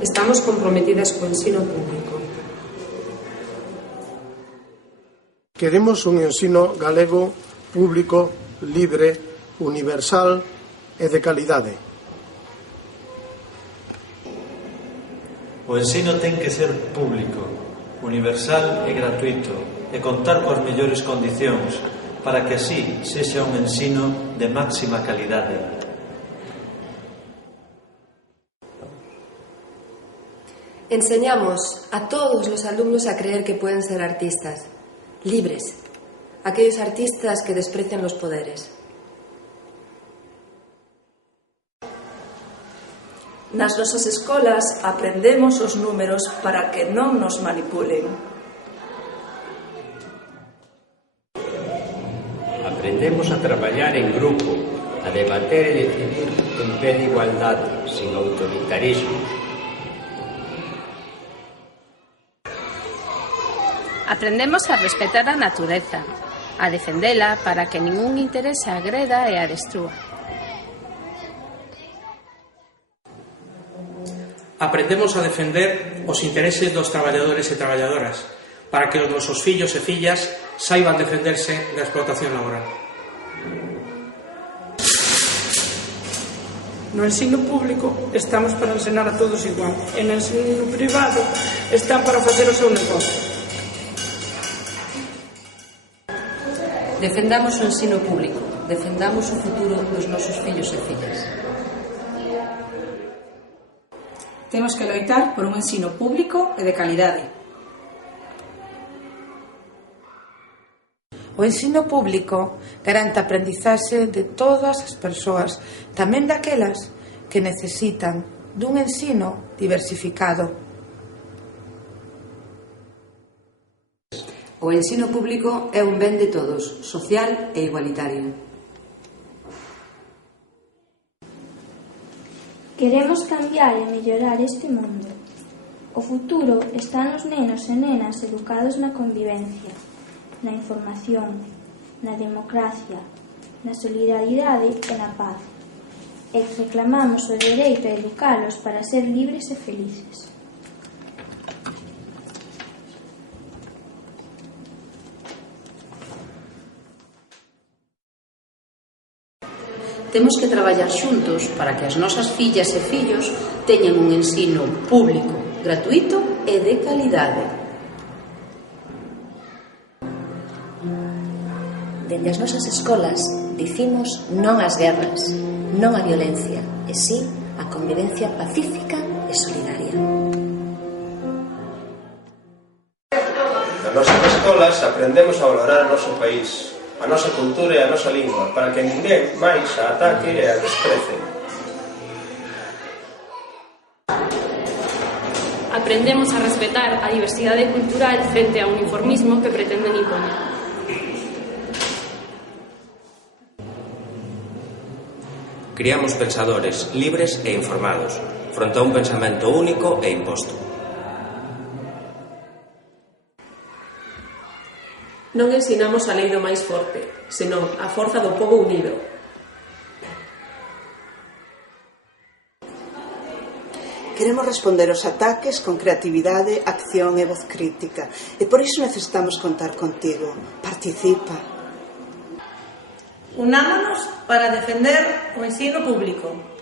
estamos comprometidas co ensino público. Queremos un ensino galego, público, libre, universal e de calidade. O ensino ten que ser público, universal e gratuito e contar coas mellores condicións para que así sexa un ensino de máxima calidade. Enseñamos a todos os alumnos a creer que pueden ser artistas, libres, aquellos artistas que desprecian los poderes. Nas nosas escolas aprendemos os números para que non nos manipulen. Aprendemos a traballar en grupo, a debater e decidir en pé de igualdade, sin autoritarismo. Aprendemos a respetar a natureza, a defendela para que ningún interese agreda e a destrúa. Aprendemos a defender os intereses dos traballadores e traballadoras para que os nosos fillos e fillas saiban defenderse da explotación laboral. No ensino público estamos para ensinar a todos igual e no ensino privado están para facer o seu negocio. Defendamos o ensino público, defendamos o futuro dos nosos fillos e fillas. Temos que loitar por un ensino público e de calidade. O ensino público garante a aprendizaxe de todas as persoas, tamén daquelas que necesitan dun ensino diversificado. O ensino público é un ben de todos, social e igualitario. Queremos cambiar e mellorar este mundo. O futuro está nos nenos e nenas educados na convivencia, na información, na democracia, na solidaridade e na paz. E reclamamos o dereito a educalos para ser libres e felices. Temos que traballar xuntos para que as nosas fillas e fillos teñan un ensino público, gratuito e de calidade. Dende as nosas escolas dicimos non ás guerras, non á violencia, e si á convivencia pacífica e solidaria. Nas nosas escolas aprendemos a valorar o noso país, a nosa cultura e a nosa lingua, para que ninguén máis a ataque e a desprece. Aprendemos a respetar a diversidade cultural frente a un uniformismo que pretenden imponer. Criamos pensadores libres e informados, fronte a un pensamento único e imposto. Non ensinamos a lei do máis forte, senón a forza do pobo unido. Queremos responder aos ataques con creatividade, acción e voz crítica. E por iso necesitamos contar contigo. Participa. Unámonos para defender o ensino público.